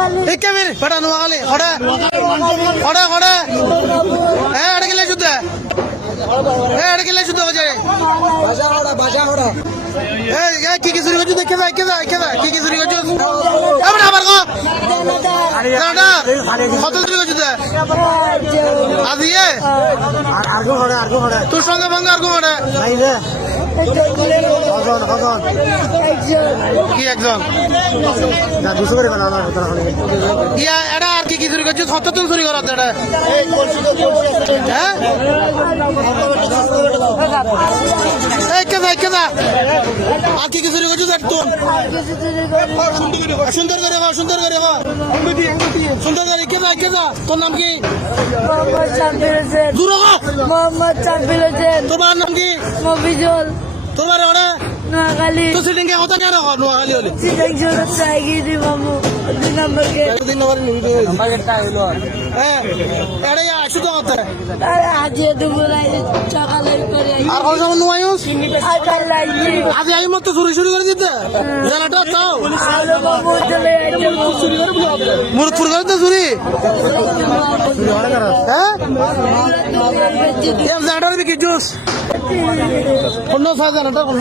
Ikke mir, bada Noagali, hoda, ada kile sudah, ada kile sudah aja. বাজা ওরা কি শুরু করছো দেখে ভাই কি শুরু করছো আবার আবার গো দাদা কত শুরু করছো আজিয়ে আরগো হড়ে তোর সঙ্গে ভাঙ্গা আর গোড়ে নাই রে হজন কি একজন না দুশো করে বানানো কথা হলে ইয়া এটা আর কি শুরু করছো কত তুমি শুরু করো এটা হ্যাঁ কেদা আর কি শুরু করছো একদম সুন্দর করে সুন্দর করে কেদা তোর নাম কি মোহাম্মদ সাব্বির হোসেন। তোমার নাম কি মফিজুল। তোমার ওরা নোয়াখালী। তো সিটিং কে কথা কেন নোয়াখালী হলে সিটিং শুরু চাইগি দি মামু 2 নম্বর কে। 2 নম্বর নাম্বার কেটা হইলো হ্যাঁ এড়ে আসু তো কথা আরে আজে দুপুরে সকালে করে আর কোন সময় নোয়ায়ুস আকাল লাইছি। আজ এই মত শুরু করে দিতে জানাটা তাও আলো বাবু চলে আইছে চুরি করে মুরতপুর করে তো চুরি হ্যাঁ এম জানাটা কি জুস কোন সাজানাটা কোন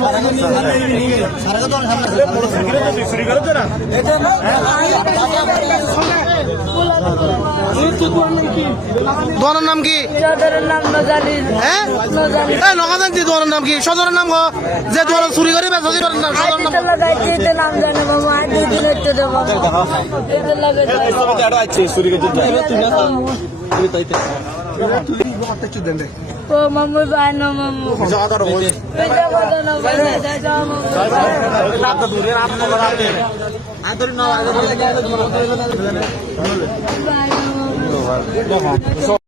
দোয়ানের নাম কি সদরের নাম নজালির। হ্যাঁ এই নগাজান কি দোয়ানের নাম কি সদরের নাম গো যে দোয়ান চুরি করে বেচা দিবার নাম সদরের নাম এটা লাগাইছি এটা নাম জানে মামু আর 2 দিন হচ্ছে দেব এটা লাগাইছি ও মামু ভাই না মামু এটা কথা না ভাই যা মামু ভাই না মামু